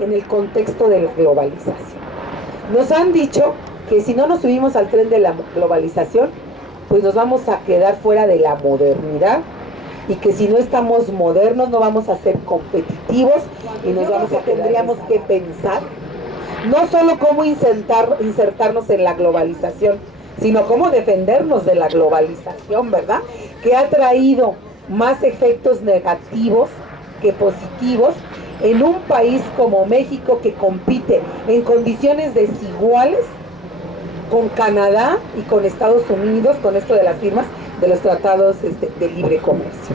En el contexto de la globalización. Nos han dicho que si no nos subimos al tren de la globalización, pues nos vamos a quedar fuera de la modernidad y que si no estamos modernos no vamos a ser competitivos y tendríamos que pensar no solo cómo insertarnos en la globalización, sino cómo defendernos de la globalización, ¿verdad? Que ha traído más efectos negativos que positivos en un país como México, que compite en condiciones desiguales con Canadá y con Estados Unidos, con esto de las firmas de los tratados de libre comercio.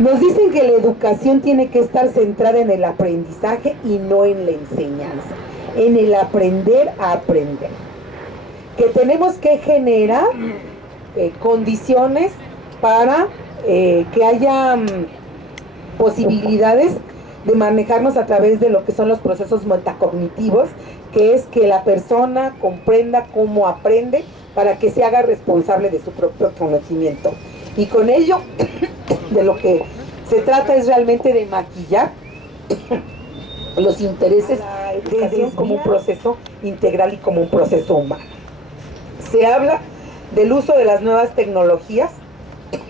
Nos dicen que la educación tiene que estar centrada en el aprendizaje y no en la enseñanza, en el aprender a aprender. Que tenemos que generar condiciones para que haya posibilidades de manejarnos a través de lo que son los procesos metacognitivos, que es que la persona comprenda cómo aprende para que se haga responsable de su propio conocimiento. Y con ello, de lo que se trata es realmente de maquillar los intereses de la educación como un proceso integral y como un proceso humano. Se habla del uso de las nuevas tecnologías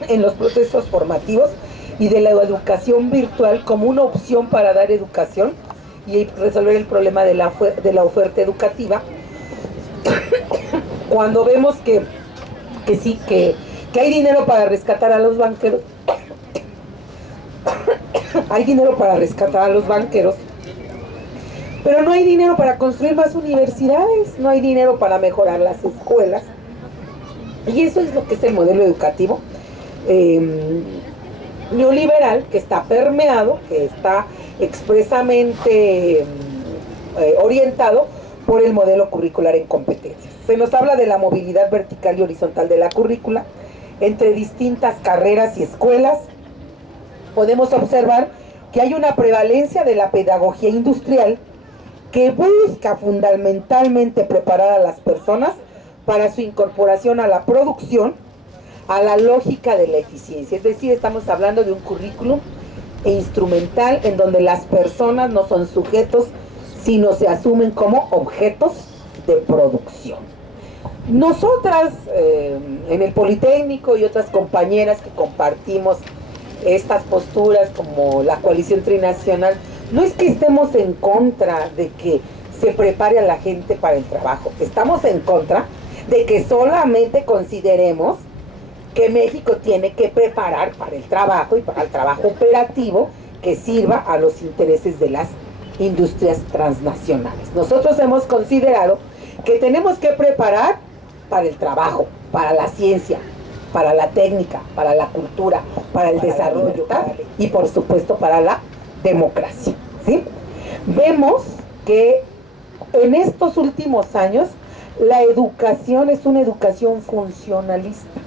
en los procesos formativos y de la educación virtual como una opción para dar educación y resolver el problema de la oferta educativa. Cuando vemos que hay dinero para rescatar a los banqueros, hay dinero para rescatar a los banqueros, pero no hay dinero para construir más universidades, no hay dinero para mejorar las escuelas. Y eso es lo que es el modelo educativo neoliberal, que está permeado, que está expresamente orientado por el modelo curricular en competencias. Se nos habla de la movilidad vertical y horizontal de la currícula entre distintas carreras y escuelas. Podemos observar que hay una prevalencia de la pedagogía industrial que busca fundamentalmente preparar a las personas para su incorporación a la producción, a la lógica de la eficiencia. Es decir, estamos hablando de un currículum instrumental en donde las personas no son sujetos, sino se asumen como objetos de producción. Nosotras, en el Politécnico y otras compañeras que compartimos estas posturas como la coalición trinacional, no es que estemos en contra de que se prepare a la gente para el trabajo, estamos en contra de que solamente consideremos que México tiene que preparar para el trabajo y para el trabajo operativo que sirva a los intereses de las industrias transnacionales. Nosotros hemos considerado que tenemos que preparar para el trabajo, para la ciencia, para la técnica, para la cultura, para el desarrollo y por supuesto para la democracia, ¿sí? Vemos que en estos últimos años la educación es una educación funcionalista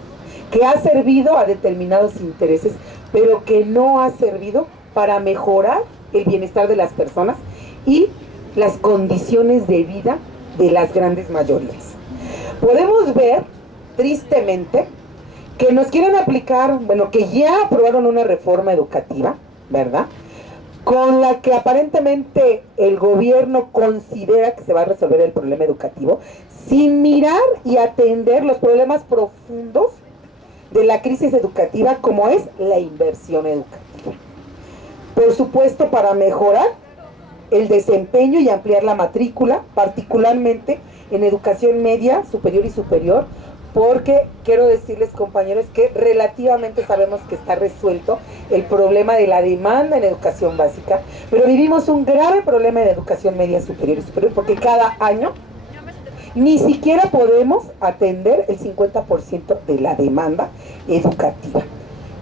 que ha servido a determinados intereses, pero que no ha servido para mejorar el bienestar de las personas y las condiciones de vida de las grandes mayorías. Podemos ver, tristemente, que nos quieren aplicar, bueno, que ya aprobaron una reforma educativa, ¿verdad?, con la que aparentemente el gobierno considera que se va a resolver el problema educativo, sin mirar y atender los problemas profundos de la crisis educativa, como es la inversión educativa. Por supuesto, para mejorar el desempeño y ampliar la matrícula, particularmente en educación media, superior y superior, porque quiero decirles, compañeros, que relativamente sabemos que está resuelto el problema de la demanda en educación básica, pero vivimos un grave problema en educación media, superior y superior, porque cada año ni siquiera podemos atender el 50% de la demanda educativa.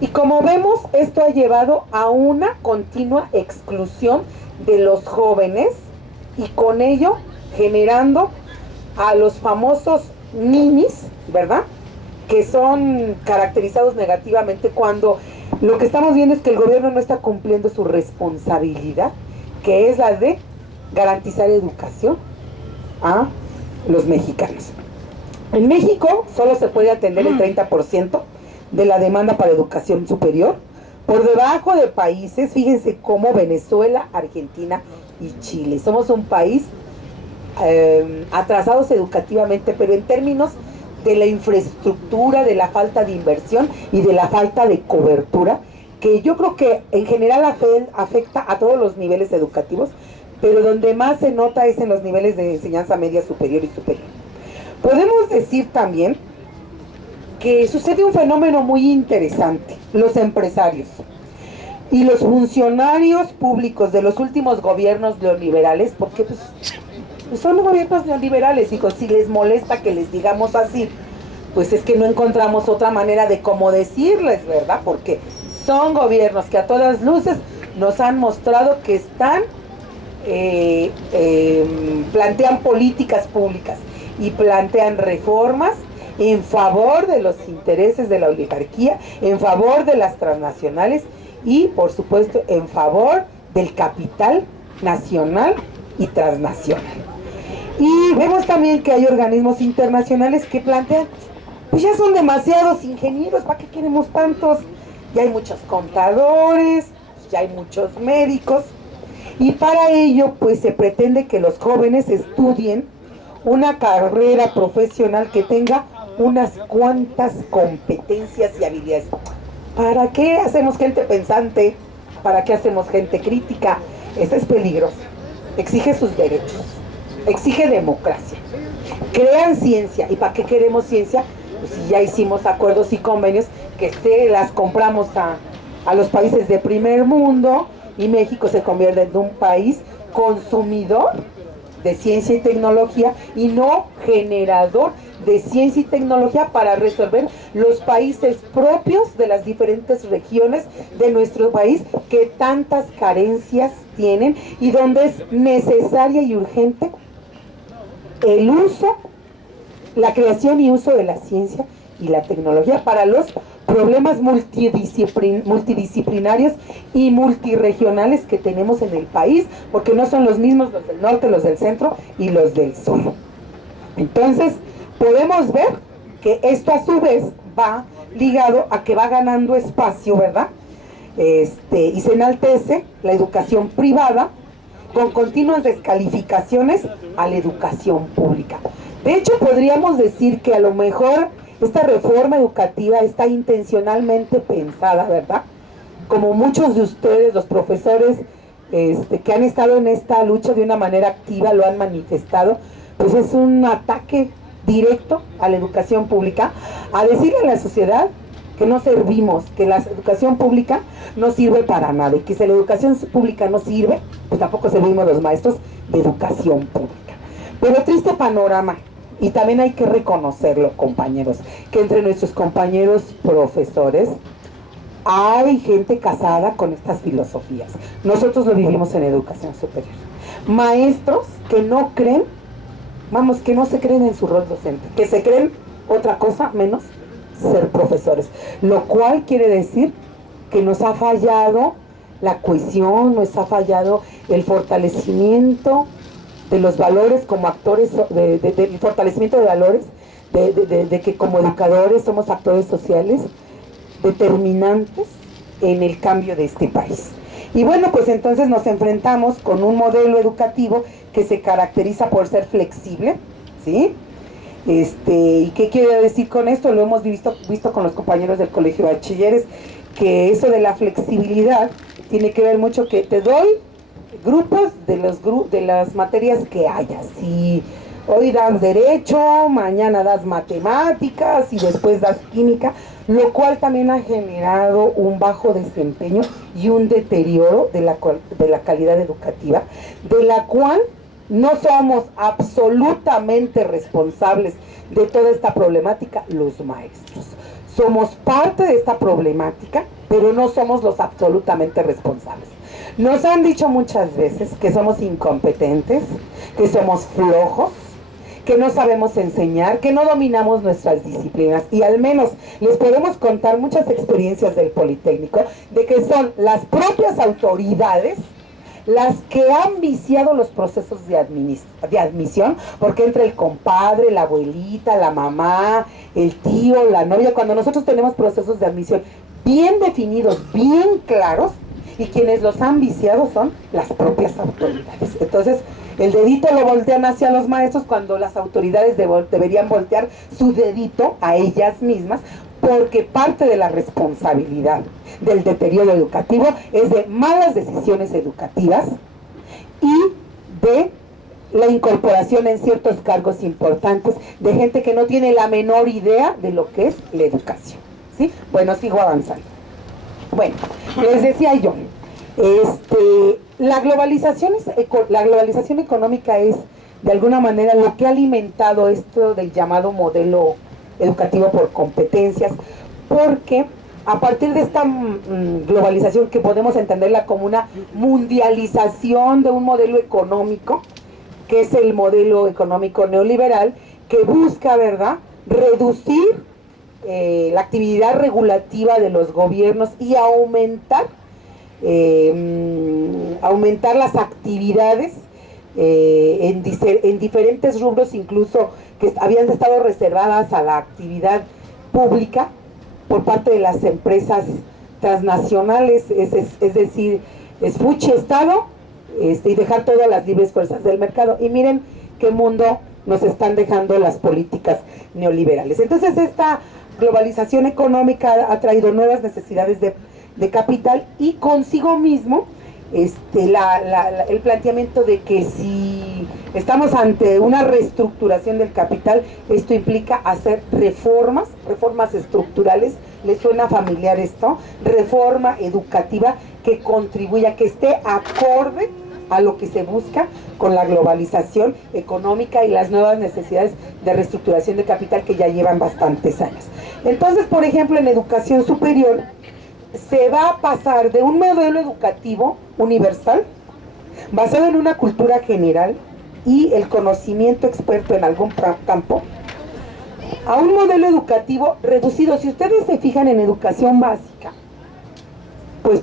Y como vemos, esto ha llevado a una continua exclusión de los jóvenes y con ello generando a los famosos ninis, ¿verdad?, que son caracterizados negativamente cuando lo que estamos viendo es que el gobierno no está cumpliendo su responsabilidad, que es la de garantizar educación a los mexicanos. En México solo se puede atender el 30% de la demanda para educación superior, por debajo de países, fíjense cómo Venezuela, Argentina y Chile. Somos un país atrasados educativamente, pero en términos de la infraestructura, de la falta de inversión y de la falta de cobertura, que yo creo que en general afecta a todos los niveles educativos, pero donde más se nota es en los niveles de enseñanza media, superior y superior. Podemos decir también que sucede un fenómeno muy interesante. Los empresarios y los funcionarios públicos de los últimos gobiernos neoliberales, porque pues son gobiernos neoliberales, y si les molesta que les digamos así, pues es que no encontramos otra manera de cómo decirles, ¿verdad? Porque son gobiernos que a todas luces nos han mostrado que están, plantean políticas públicas y plantean reformas en favor de los intereses de la oligarquía, en favor de las transnacionales y, por supuesto, en favor del capital nacional y transnacional. Y vemos también que hay organismos internacionales que plantean, pues ya son demasiados ingenieros, ¿para qué queremos tantos? Ya hay muchos contadores, ya hay muchos médicos, y para ello pues se pretende que los jóvenes estudien una carrera profesional que tenga unas cuantas competencias y habilidades. ¿Para qué hacemos gente pensante? ¿Para qué hacemos gente crítica? Esa es peligrosa. Exige sus derechos, exige democracia. Crean ciencia. ¿Y para qué queremos ciencia? Pues si ya hicimos acuerdos y convenios que se las compramos a los países de primer mundo, y México se convierte en un país consumidor de ciencia y tecnología y no generador de ciencia y tecnología para resolver los países propios de las diferentes regiones de nuestro país que tantas carencias tienen y donde es necesaria y urgente el uso, la creación y uso de la ciencia y la tecnología para los problemas multidisciplinarios y multiregionales que tenemos en el país, porque no son los mismos los del norte, los del centro y los del sur. Entonces, podemos ver que esto a su vez va ligado a que va ganando espacio, ¿verdad? Y se enaltece la educación privada con continuas descalificaciones a la educación pública. De hecho, podríamos decir que a lo mejor esta reforma educativa está intencionalmente pensada, ¿verdad? Como muchos de ustedes, los profesores que han estado en esta lucha de una manera activa, lo han manifestado, pues es un ataque directo a la educación pública, a decirle a la sociedad que no servimos, que la educación pública no sirve para nada, y que si la educación pública no sirve, pues tampoco servimos los maestros de educación pública. Pero triste panorama. Y también hay que reconocerlo, compañeros, que entre nuestros compañeros profesores hay gente casada con estas filosofías. Nosotros lo vivimos en educación superior. Maestros que no creen, que no se creen en su rol docente, que se creen otra cosa menos ser profesores. Lo cual quiere decir que nos ha fallado la cohesión, nos ha fallado el fortalecimiento de los valores como actores, del fortalecimiento de valores, de que como educadores somos actores sociales determinantes en el cambio de este país. Y bueno, pues entonces nos enfrentamos con un modelo educativo que se caracteriza por ser flexible, ¿sí? ¿Y qué quiere decir con esto? Lo hemos visto con los compañeros del Colegio de Bachilleres, que eso de la flexibilidad tiene que ver mucho que te doy grupos de las materias que hayas. Si hoy das derecho, mañana das matemáticas y después das química, lo cual también ha generado un bajo desempeño y un deterioro de la calidad educativa, de la cual no somos absolutamente responsables de toda esta problemática los maestros. Somos parte de esta problemática, pero no somos los absolutamente responsables. Nos han dicho muchas veces que somos incompetentes, que somos flojos, que no sabemos enseñar, que no dominamos nuestras disciplinas, y al menos les podemos contar muchas experiencias del Politécnico de que son las propias autoridades las que han viciado los procesos de admisión, porque entra el compadre, la abuelita, la mamá, el tío, la novia. Cuando nosotros tenemos procesos de admisión bien definidos, bien claros, y quienes los han viciado son las propias autoridades. Entonces, el dedito lo voltean hacia los maestros cuando las autoridades deberían voltear su dedito a ellas mismas, porque parte de la responsabilidad del deterioro educativo es de malas decisiones educativas y de la incorporación en ciertos cargos importantes de gente que no tiene la menor idea de lo que es la educación, ¿sí? Bueno, sigo avanzando. Bueno, les decía yo, la globalización económica es de alguna manera lo que ha alimentado esto del llamado modelo educativo por competencias, porque a partir de esta globalización, que podemos entenderla como una mundialización de un modelo económico, que es el modelo económico neoliberal, que busca, ¿verdad?, reducir la actividad regulativa de los gobiernos y aumentar las actividades en diferentes rubros, incluso que habían estado reservadas a la actividad pública por parte de las empresas transnacionales, es decir, esfuche Estado, y dejar todas las libres fuerzas del mercado. Y miren qué mundo nos están dejando las políticas neoliberales. Entonces, esta globalización económica ha traído nuevas necesidades de capital, y consigo mismo el planteamiento de que si estamos ante una reestructuración del capital, esto implica hacer reformas estructurales. ¿Les suena familiar esto? Reforma educativa que contribuya, que esté acorde a lo que se busca con la globalización económica y las nuevas necesidades de reestructuración de capital que ya llevan bastantes años. Entonces, por ejemplo, en educación superior se va a pasar de un modelo educativo universal, basado en una cultura general y el conocimiento experto en algún campo, a un modelo educativo reducido. Si ustedes se fijan en educación básica, pues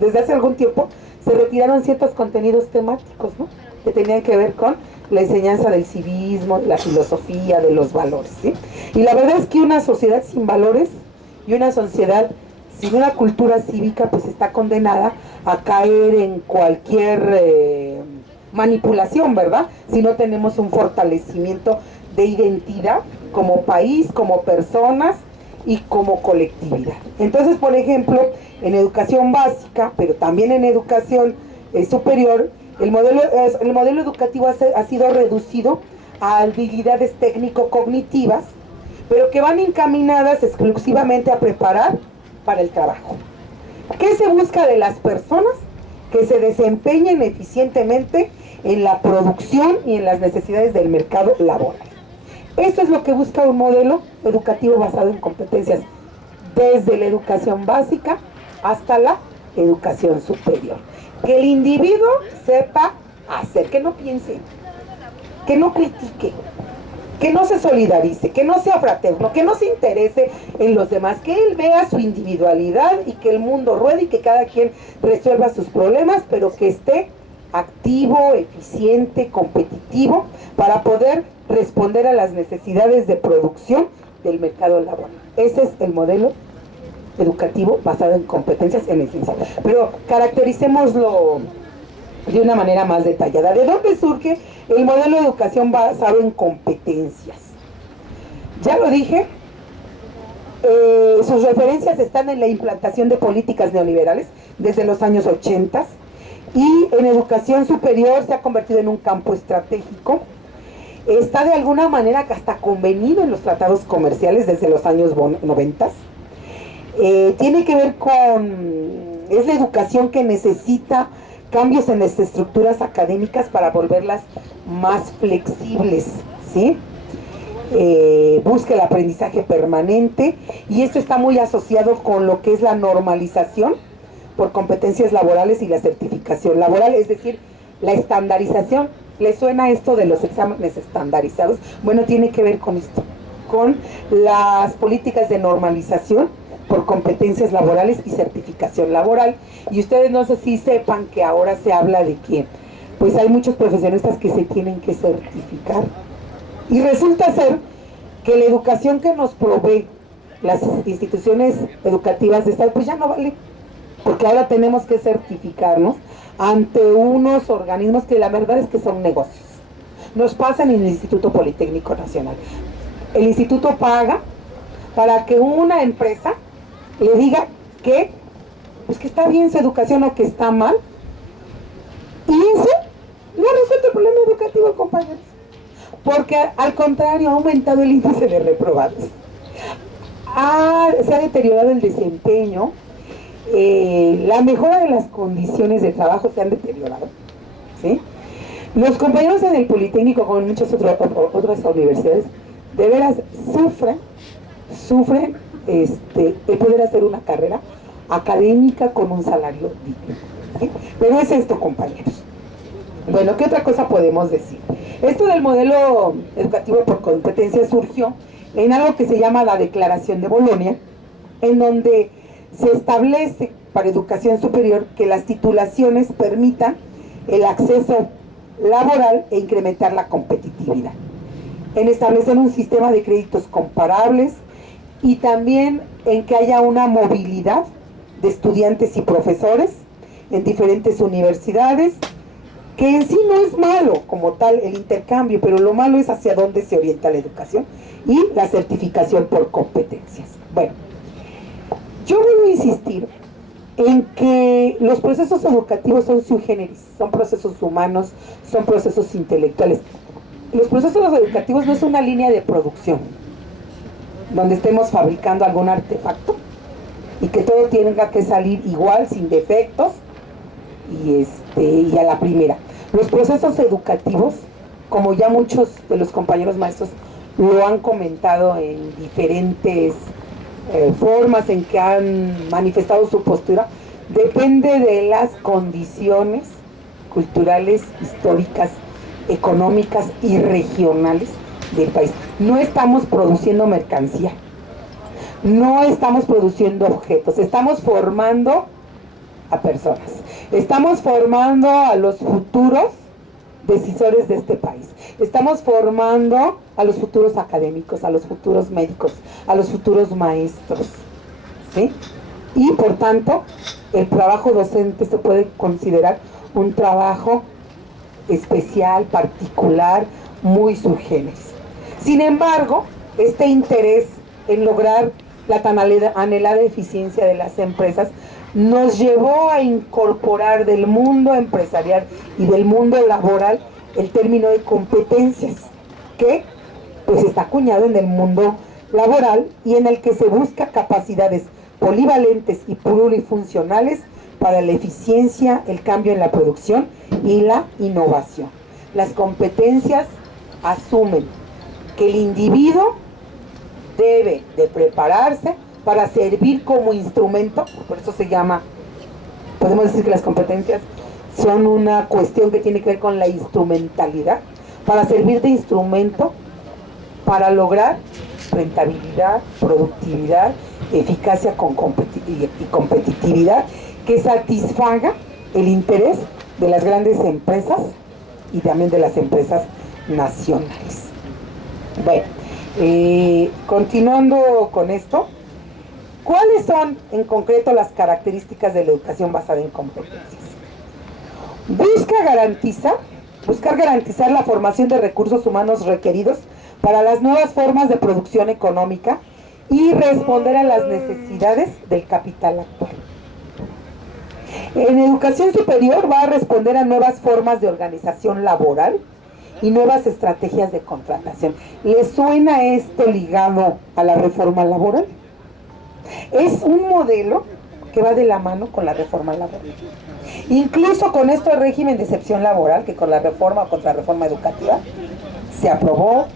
desde hace algún tiempo se retiraron ciertos contenidos temáticos, ¿no?, que tenían que ver con la enseñanza del civismo, de la filosofía, de los valores, ¿sí? Y la verdad es que una sociedad sin valores y una sociedad sin una cultura cívica, pues está condenada a caer en cualquier manipulación, ¿verdad?, si no tenemos un fortalecimiento de identidad como país, como personas y como colectividad. Entonces, por ejemplo, en educación básica, pero también en educación superior, el modelo educativo ha sido reducido a habilidades técnico-cognitivas, pero que van encaminadas exclusivamente a preparar para el trabajo. ¿Qué se busca de las personas? Que se desempeñen eficientemente en la producción y en las necesidades del mercado laboral. Esto es lo que busca un modelo educativo basado en competencias, desde la educación básica hasta la educación superior. Que el individuo sepa hacer, que no piense, que no critique, que no se solidarice, que no sea fraterno, que no se interese en los demás, que él vea su individualidad y que el mundo ruede y que cada quien resuelva sus problemas, pero que esté activo, eficiente, competitivo, para poder responder a las necesidades de producción del mercado laboral. Ese es el modelo educativo basado en competencias en esencia. Pero caractericémoslo de una manera más detallada. ¿De dónde surge el modelo de educación basado en competencias? Ya lo dije, sus referencias están en la implantación de políticas neoliberales desde los años 80, y en educación superior se ha convertido en un campo estratégico. Está de alguna manera hasta convenido en los tratados comerciales desde los años 90. Tiene que ver es la educación que necesita cambios en las estructuras académicas para volverlas más flexibles, ¿sí? Busca el aprendizaje permanente, y esto está muy asociado con lo que es la normalización por competencias laborales y la certificación laboral, es decir, la estandarización. ¿Les suena esto de los exámenes estandarizados? Bueno, tiene que ver con esto, con las políticas de normalización por competencias laborales y certificación laboral. Y ustedes no sé si sepan que ahora se habla de que pues hay muchos profesionistas que se tienen que certificar. Y resulta ser que la educación que nos provee las instituciones educativas de Estado, pues ya no vale, porque ahora tenemos que certificarnos ante unos organismos que la verdad es que son negocios. Nos pasa en el Instituto Politécnico Nacional. El instituto paga para que una empresa le diga que, pues que está bien su educación o que está mal, y eso no resuelve el problema educativo, compañeros, porque al contrario ha aumentado el índice de reprobados, se ha deteriorado el desempeño, la mejora de las condiciones de trabajo se han deteriorado, ¿sí? Los compañeros en el Politécnico, como en muchas otras universidades, de veras sufren el poder hacer una carrera académica con un salario digno, ¿sí? Pero es esto, compañeros. Bueno, ¿qué otra cosa podemos decir? Esto del modelo educativo por competencia surgió en algo que se llama la Declaración de Bolonia, en donde se establece para educación superior que las titulaciones permitan el acceso laboral e incrementar la competitividad, en establecer un sistema de créditos comparables y también en que haya una movilidad de estudiantes y profesores en diferentes universidades, que en sí no es malo como tal el intercambio, pero lo malo es hacia dónde se orienta la educación y la certificación por competencias. Bueno, yo vuelvo a insistir en que los procesos educativos son sui generis, son procesos humanos, son procesos intelectuales. Los procesos educativos no es una línea de producción donde estemos fabricando algún artefacto y que todo tenga que salir igual, sin defectos y a la primera. Los procesos educativos, como ya muchos de los compañeros maestros lo han comentado en diferentes formas en que han manifestado su postura, depende de las condiciones culturales, históricas, económicas y regionales del país. No estamos produciendo mercancía, no estamos produciendo objetos, estamos formando a personas, estamos formando a los futuros decisores de este país, estamos formando a los futuros académicos, a los futuros médicos, a los futuros maestros, ¿sí? Y por tanto el trabajo docente se puede considerar un trabajo especial, particular, muy sui generis. Sin embargo, este interés en lograr la tan anhelada eficiencia de las empresas nos llevó a incorporar del mundo empresarial y del mundo laboral el término de competencias, que pues está acuñado en el mundo laboral y en el que se busca capacidades polivalentes y plurifuncionales para la eficiencia, el cambio en la producción y la innovación. Las competencias asumen que el individuo debe de prepararse para servir como instrumento, por eso se llama, podemos decir que las competencias son una cuestión que tiene que ver con la instrumentalidad, para servir de instrumento para lograr rentabilidad, productividad, eficacia y competitividad que satisfaga el interés de las grandes empresas y también de las empresas nacionales. Bueno, continuando con esto, ¿cuáles son en concreto las características de la educación basada en competencias? Buscar garantizar la formación de recursos humanos requeridos para las nuevas formas de producción económica y responder a las necesidades del capital actual. En educación superior va a responder a nuevas formas de organización laboral y nuevas estrategias de contratación. ¿Les suena esto ligado a la reforma laboral? Es un modelo que va de la mano con la reforma laboral. Incluso con este régimen de excepción laboral, que con la reforma o contrarreforma educativa se aprobó,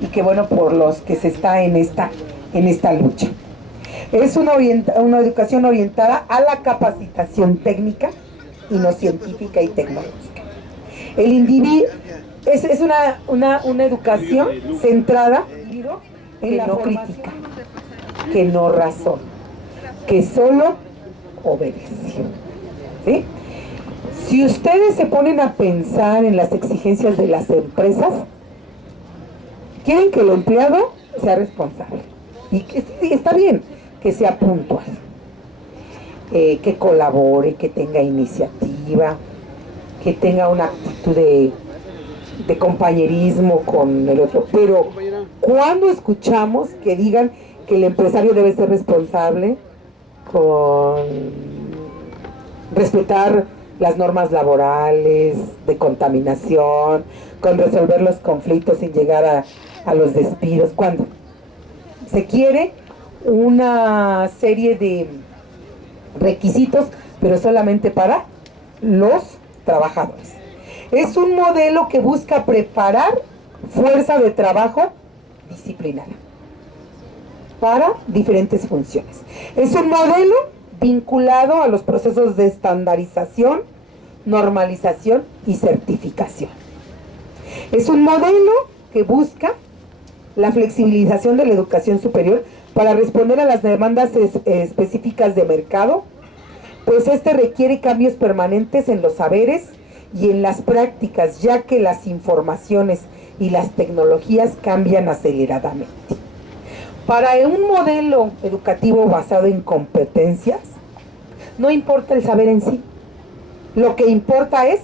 y que bueno, por los que se está en esta lucha. Es una educación orientada a la capacitación técnica y no científica y tecnológica. El individuo es una educación centrada en la crítica, que no razona, que solo obedece, ¿sí? Si ustedes se ponen a pensar en las exigencias de las empresas, quieren que el empleado sea responsable, y que sí, está bien que sea puntual, que colabore, que tenga iniciativa, que tenga una actitud de compañerismo con el otro, pero ¿cuándo escuchamos que digan que el empresario debe ser responsable con respetar las normas laborales, de contaminación, con resolver los conflictos sin llegar a los despidos? ¿Cuándo? Se quiere una serie de requisitos, pero solamente para los trabajadores. Es un modelo que busca preparar fuerza de trabajo disciplinada para diferentes funciones. Es un modelo vinculado a los procesos de estandarización, normalización y certificación. Es un modelo que busca la flexibilización de la educación superior para responder a las demandas específicas de mercado, pues este requiere cambios permanentes en los saberes y en las prácticas, ya que las informaciones y las tecnologías cambian aceleradamente. Para un modelo educativo basado en competencias, no importa el saber en sí, lo que importa es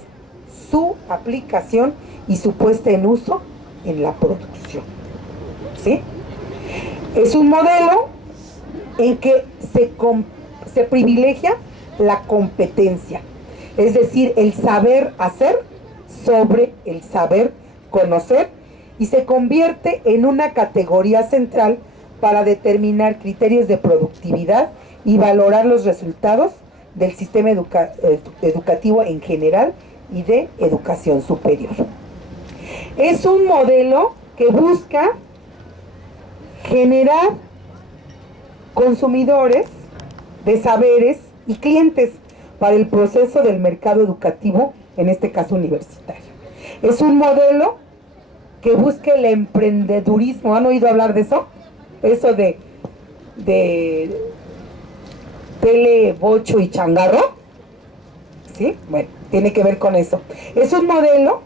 su aplicación y su puesta en uso en la producción. ¿Sí? Es un modelo en que se privilegia la competencia, es decir, el saber hacer sobre el saber conocer, y se convierte en una categoría central para determinar criterios de productividad y valorar los resultados del sistema educativo en general y de educación superior. Es un modelo que busca generar consumidores de saberes y clientes para el proceso del mercado educativo, en este caso universitario. Es un modelo que busca el emprendedurismo. ¿Han oído hablar de eso? Eso de tele, bocho y changarro. ¿Sí? Bueno, tiene que ver con eso. Es un modelo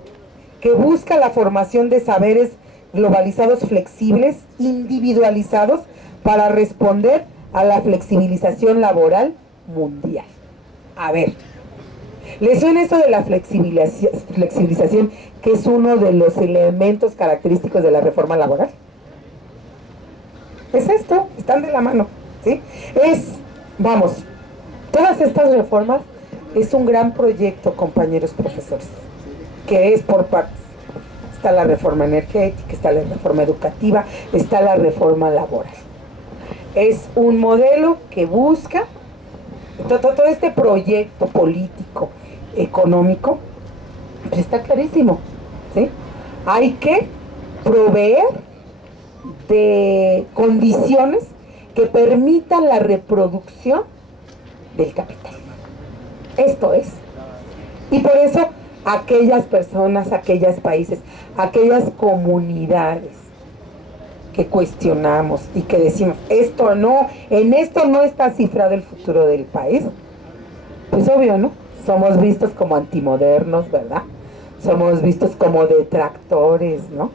que busca la formación de saberes globalizados, flexibles, individualizados, para responder a la flexibilización laboral mundial. A ver, ¿les suena eso de la flexibilización, que es uno de los elementos característicos de la reforma laboral? Es esto, están de la mano, ¿sí? Vamos, todas estas reformas es un gran proyecto, compañeros profesores, que es por partes. Está la reforma energética, está la reforma educativa, está la reforma laboral. Es un modelo que busca todo este proyecto político, económico, pues está clarísimo, ¿sí? Hay que proveer de condiciones que permitan la reproducción del capital. Esto es. Y por eso aquellas personas, aquellos países, aquellas comunidades que cuestionamos y que decimos, esto no, en esto no está cifrado el futuro del país, pues obvio, ¿no? Somos vistos como antimodernos, ¿verdad? Somos vistos como detractores, ¿no?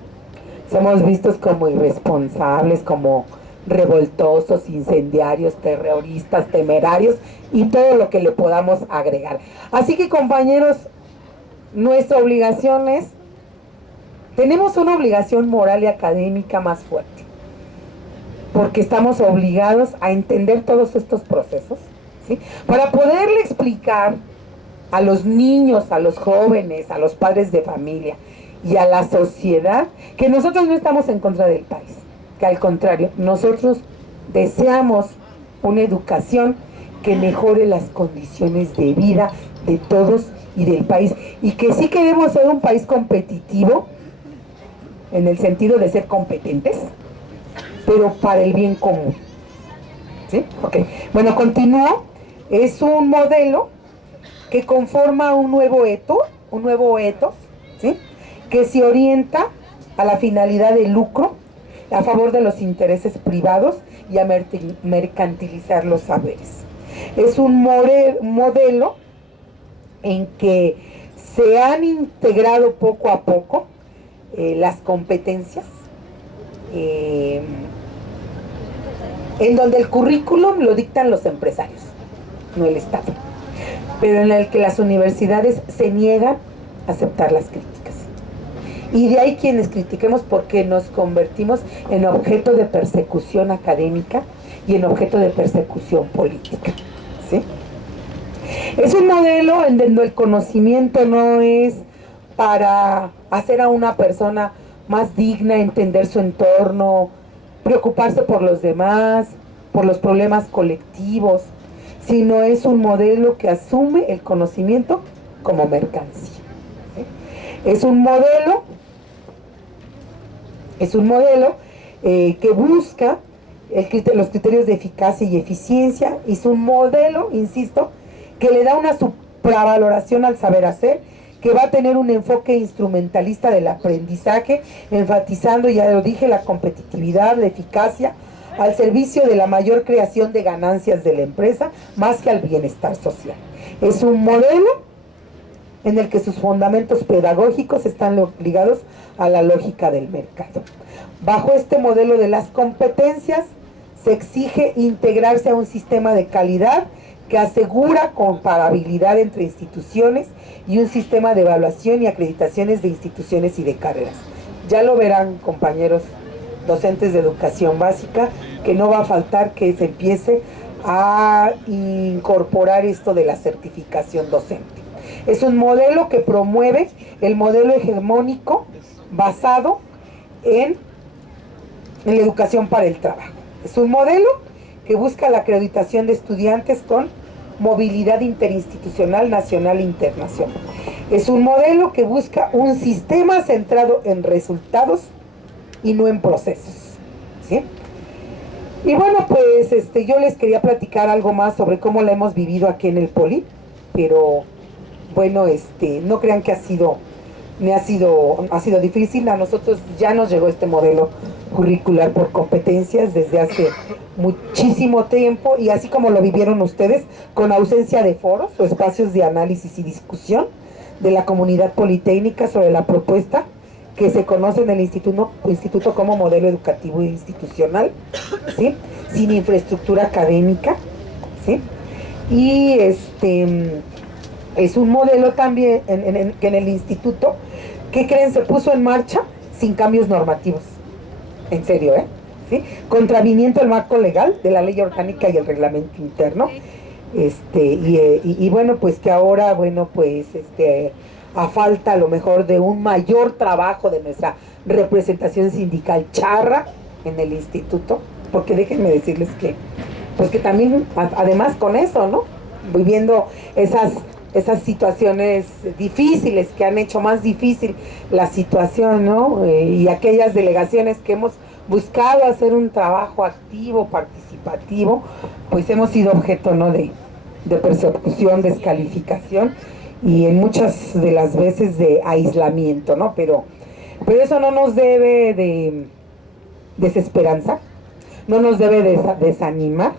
Somos vistos como irresponsables, como revoltosos, incendiarios, terroristas, temerarios y todo lo que le podamos agregar. Así que, compañeros, nuestra obligación es, tenemos una obligación moral y académica más fuerte, porque estamos obligados a entender todos estos procesos, ¿sí? Para poderle explicar a los niños, a los jóvenes, a los padres de familia y a la sociedad que nosotros no estamos en contra del país, que al contrario, nosotros deseamos una educación que mejore las condiciones de vida de todos y del país, y que sí queremos ser un país competitivo en el sentido de ser competentes, pero para el bien común. ¿Sí? Ok. Bueno, continúo. Es un modelo que conforma un nuevo etos, ¿sí? Que se orienta a la finalidad de lucro, a favor de los intereses privados y a mercantilizar los saberes. Es un modelo en que se han integrado poco a poco las competencias en donde el currículum lo dictan los empresarios, no el Estado, pero en el que las universidades se niegan a aceptar las críticas. Y de ahí quienes critiquemos porque nos convertimos en objeto de persecución académica y en objeto de persecución política, ¿sí? Es un modelo en donde el conocimiento no es para hacer a una persona más digna, entender su entorno, preocuparse por los demás, por los problemas colectivos, sino es un modelo que asume el conocimiento como mercancía, ¿sí? Es un modelo que busca los criterios de eficacia y eficiencia. Es un modelo, insisto, que le da una supravaloración al saber hacer, que va a tener un enfoque instrumentalista del aprendizaje, enfatizando, ya lo dije, la competitividad, la eficacia, al servicio de la mayor creación de ganancias de la empresa, más que al bienestar social. Es un modelo en el que sus fundamentos pedagógicos están ligados a la lógica del mercado. Bajo este modelo de las competencias, se exige integrarse a un sistema de calidad que asegura comparabilidad entre instituciones y un sistema de evaluación y acreditaciones de instituciones y de carreras. Ya lo verán, compañeros docentes de educación básica, que no va a faltar que se empiece a incorporar esto de la certificación docente. Es un modelo que promueve el modelo hegemónico basado en la educación para el trabajo. Es un modelo que busca la acreditación de estudiantes con movilidad interinstitucional, nacional e internacional. Es un modelo que busca un sistema centrado en resultados y no en procesos, ¿sí? Y bueno, pues yo les quería platicar algo más sobre cómo la hemos vivido aquí en el Poli, pero bueno, no crean que ha sido difícil. A nosotros ya nos llegó este modelo curricular por competencias desde hace muchísimo tiempo, y así como lo vivieron ustedes, con ausencia de foros o espacios de análisis y discusión de la comunidad politécnica sobre la propuesta que se conoce en el instituto como modelo educativo institucional, ¿sí? Sin infraestructura académica, ¿sí? Y es un modelo también que en el instituto, ¿qué creen? Se puso en marcha sin cambios normativos. En serio, ¿sí? Contraviniendo el marco legal de la ley orgánica y el reglamento interno. Y bueno, pues que ahora, bueno, pues a falta a lo mejor de un mayor trabajo de nuestra representación sindical charra en el instituto, porque déjenme decirles que, pues que también, además con eso, ¿no? Viviendo esas situaciones difíciles que han hecho más difícil la situación, ¿no? Y aquellas delegaciones que hemos buscado hacer un trabajo activo, participativo, pues hemos sido objeto, ¿no? de persecución, descalificación y en muchas de las veces de aislamiento, ¿no? Pero eso no nos debe de desesperanza, no nos debe desanimar,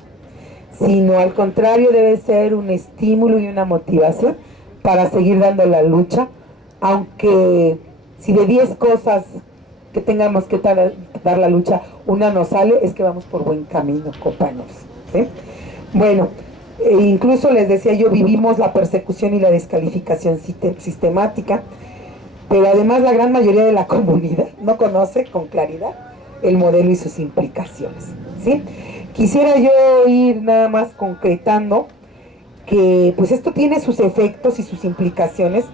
sino al contrario debe ser un estímulo y una motivación para seguir dando la lucha, aunque si de 10 cosas que tengamos que dar la lucha, una no sale, es que vamos por buen camino, compañeros, ¿sí? Bueno, incluso les decía yo, vivimos la persecución y la descalificación sistemática, pero además la gran mayoría de la comunidad no conoce con claridad el modelo y sus implicaciones, ¿sí? Quisiera yo ir nada más concretando que pues esto tiene sus efectos y sus implicaciones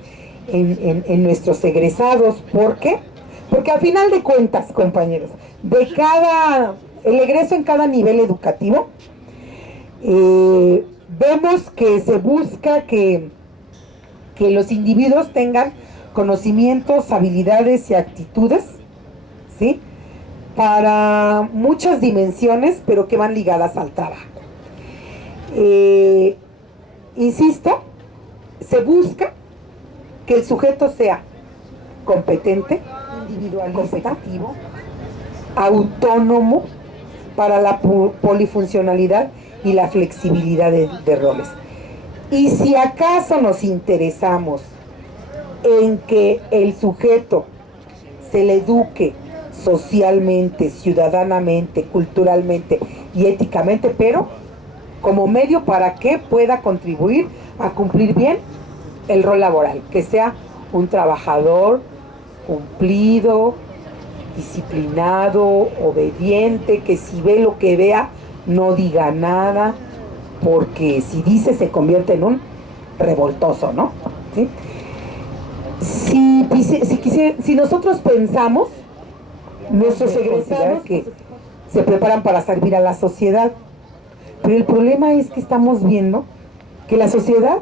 en nuestros egresados. ¿Por qué? Porque al final de cuentas, compañeros, el egreso en cada nivel educativo, vemos que se busca que los individuos tengan conocimientos, habilidades y actitudes, ¿sí? Para muchas dimensiones, pero que van ligadas al trabajo. Insisto, se busca que el sujeto sea competente, individualista, autónomo para la polifuncionalidad y la flexibilidad de roles. Y si acaso nos interesamos en que el sujeto se le eduque socialmente, ciudadanamente, culturalmente y éticamente, pero como medio para que pueda contribuir a cumplir bien el rol laboral, que sea un trabajador cumplido, disciplinado, obediente, que si ve lo que vea, no diga nada, porque si dice se convierte en un revoltoso, ¿no? ¿Sí? Si nosotros pensamos, nuestros egresados que se preparan para servir a la sociedad, pero el problema es que estamos viendo que la sociedad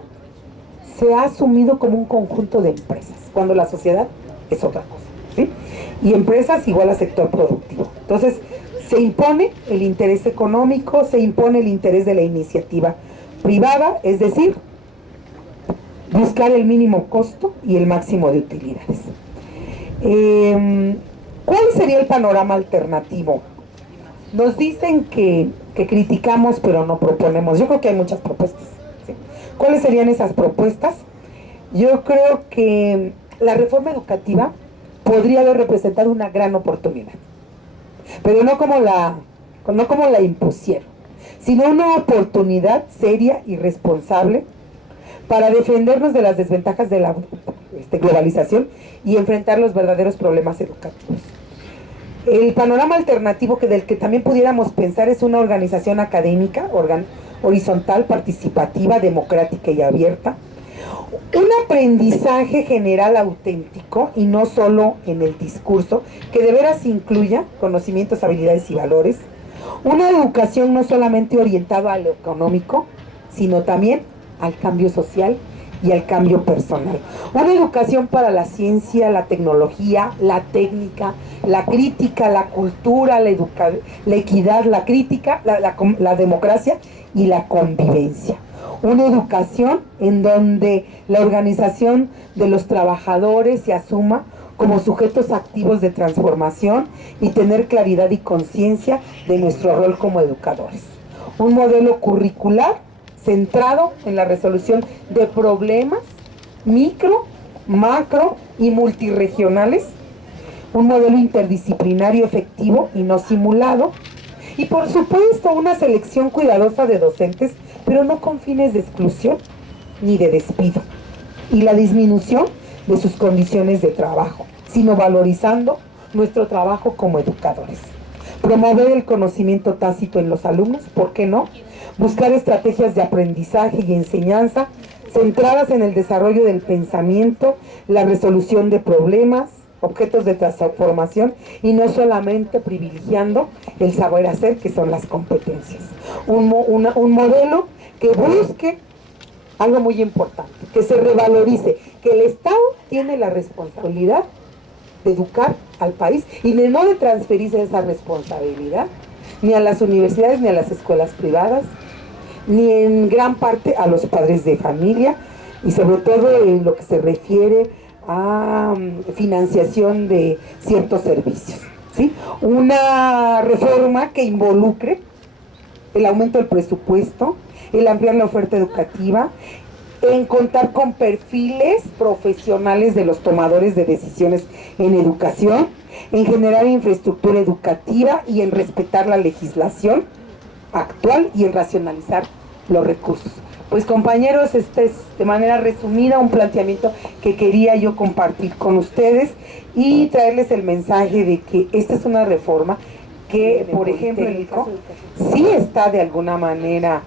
se ha asumido como un conjunto de empresas, cuando la sociedad es otra cosa, ¿sí? Y empresas igual a sector productivo. Entonces, se impone el interés económico, se impone el interés de la iniciativa privada, es decir, buscar el mínimo costo y el máximo de utilidades. ¿Cuál sería el panorama alternativo? Nos dicen que criticamos pero no proponemos. Yo creo que hay muchas propuestas, ¿sí? ¿Cuáles serían esas propuestas? Yo creo que la reforma educativa podría haber representado una gran oportunidad, pero no como la impusieron, sino una oportunidad seria y responsable para defendernos de las desventajas de la globalización y enfrentar los verdaderos problemas educativos. El panorama alternativo del que también pudiéramos pensar es una organización académica, horizontal, participativa, democrática y abierta, un aprendizaje general auténtico y no solo en el discurso, que de veras incluya conocimientos, habilidades y valores, una educación no solamente orientada a lo económico, sino también al cambio social y al cambio personal. Una educación para la ciencia, la tecnología, la técnica, la crítica, la cultura, la equidad, la crítica, la democracia y la convivencia. Una educación en donde la organización de los trabajadores se asuma como sujetos activos de transformación y tener claridad y conciencia de nuestro rol como educadores. Un modelo curricular centrado en la resolución de problemas micro, macro y multirregionales, un modelo interdisciplinario efectivo y no simulado, y por supuesto una selección cuidadosa de docentes, pero no con fines de exclusión ni de despido, y la disminución de sus condiciones de trabajo, sino valorizando nuestro trabajo como educadores. Promover el conocimiento tácito en los alumnos, ¿por qué no? Buscar estrategias de aprendizaje y enseñanza centradas en el desarrollo del pensamiento, la resolución de problemas, objetos de transformación y no solamente privilegiando el saber hacer, que son las competencias. Un modelo que busque algo muy importante, que se revalorice, que el Estado tiene la responsabilidad de educar al país y no de transferirse esa responsabilidad ni a las universidades ni a las escuelas privadas, ni en gran parte a los padres de familia, y sobre todo en lo que se refiere a financiación de ciertos servicios, ¿sí? Una reforma que involucre el aumento del presupuesto, el ampliar la oferta educativa, en contar con perfiles profesionales de los tomadores de decisiones en educación, en generar infraestructura educativa y en respetar la legislación actual y en racionalizar los recursos. Pues compañeros, este es de manera resumida un planteamiento que quería yo compartir con ustedes y traerles el mensaje de que esta es una reforma que, por ejemplo, el ICO sí está de alguna manera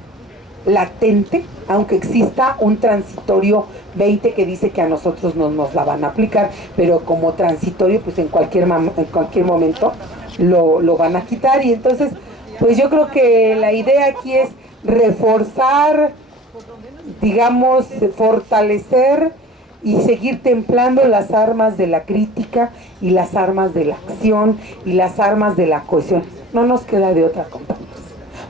latente, aunque exista un transitorio 20 que dice que a nosotros no nos la van a aplicar, pero como transitorio pues en cualquier momento lo van a quitar. Y entonces pues yo creo que la idea aquí es reforzar, digamos, fortalecer y seguir templando las armas de la crítica y las armas de la acción y las armas de la cohesión. No nos queda de otra, compañeros,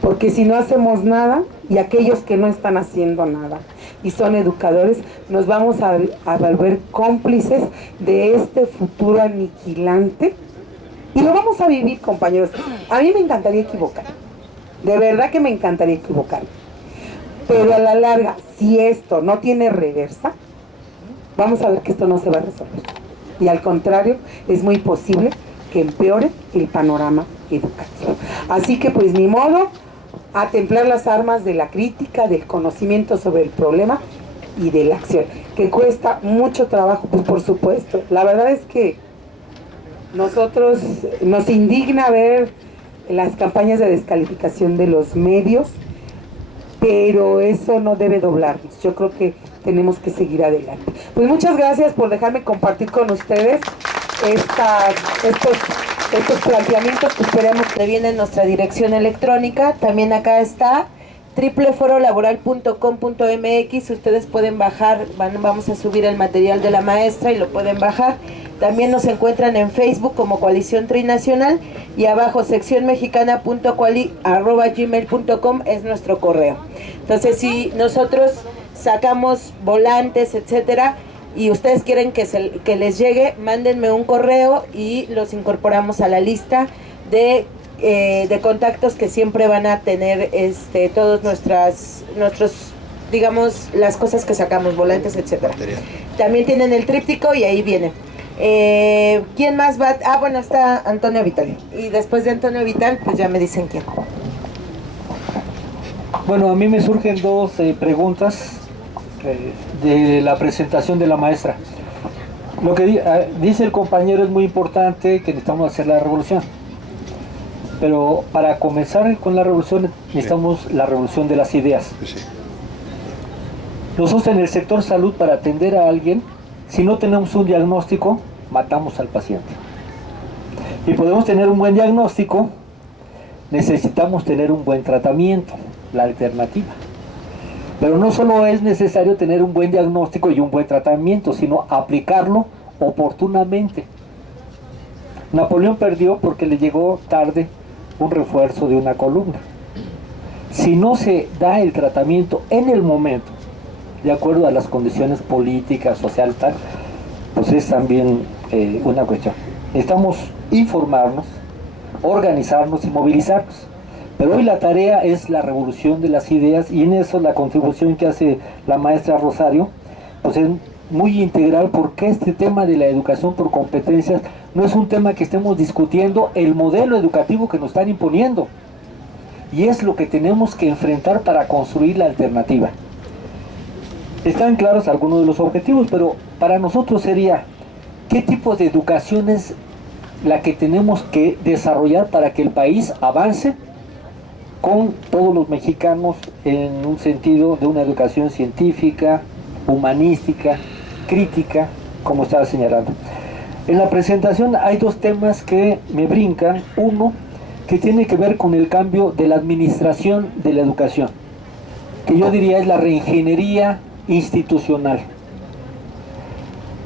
porque si no hacemos nada, y aquellos que no están haciendo nada y son educadores, nos vamos a volver cómplices de este futuro aniquilante y lo vamos a vivir, compañeros. A mí me encantaría equivocar, de verdad que me encantaría equivocar, pero a la larga, si esto no tiene reversa, vamos a ver que esto no se va a resolver, y al contrario, es muy posible que empeore el panorama educativo. Así que pues ni modo, a templar las armas de la crítica, del conocimiento sobre el problema y de la acción, que cuesta mucho trabajo, pues por supuesto. La verdad es que nosotros nos indigna ver las campañas de descalificación de los medios, pero eso no debe doblarnos. Yo creo que tenemos que seguir adelante. Pues muchas gracias por dejarme compartir con ustedes estos planteamientos que esperemos que vienen en nuestra dirección electrónica. También acá está www.forolaboral.com.mx. Ustedes pueden bajar, vamos a subir el material de la maestra y lo pueden bajar. También nos encuentran en Facebook como Coalición Trinacional y abajo seccionmexicana.coali@gmail.com es nuestro correo. Entonces, si nosotros sacamos volantes, etcétera, y ustedes quieren que les llegue, mándenme un correo y los incorporamos a la lista de contactos que siempre van a tener todos nuestros, digamos, las cosas que sacamos, volantes, etcétera. También tienen el tríptico y ahí viene. ¿Quién más va? Bueno, está Antonio Vital. Y después de Antonio Vital, pues ya me dicen quién. Bueno, a mí me surgen dos preguntas de la presentación de la maestra. Lo que dice el compañero es muy importante, que necesitamos hacer la revolución. Pero para comenzar con la revolución necesitamos la revolución de las ideas. Nosotros en el sector salud, para atender a alguien, si no tenemos un diagnóstico, matamos al paciente. Y podemos tener un buen diagnóstico, necesitamos tener un buen tratamiento, la alternativa. Pero no solo es necesario tener un buen diagnóstico y un buen tratamiento, sino aplicarlo oportunamente. Napoleón perdió porque le llegó tarde un refuerzo de una columna. Si no se da el tratamiento en el momento, de acuerdo a las condiciones políticas, sociales, tal, pues es también una cuestión. Necesitamos informarnos, organizarnos y movilizarnos. Pero hoy la tarea es la revolución de las ideas, y en eso la contribución que hace la maestra Rosario pues es muy integral, porque este tema de la educación por competencias no es un tema que estemos discutiendo el modelo educativo que nos están imponiendo, y es lo que tenemos que enfrentar para construir la alternativa. Están claros algunos de los objetivos, pero para nosotros sería ¿qué tipo de educación es la que tenemos que desarrollar para que el país avance con todos los mexicanos en un sentido de una educación científica, humanística, crítica, como estaba señalando? En la presentación hay dos temas que me brincan. Uno, que tiene que ver con el cambio de la administración de la educación, que yo diría es la reingeniería institucional.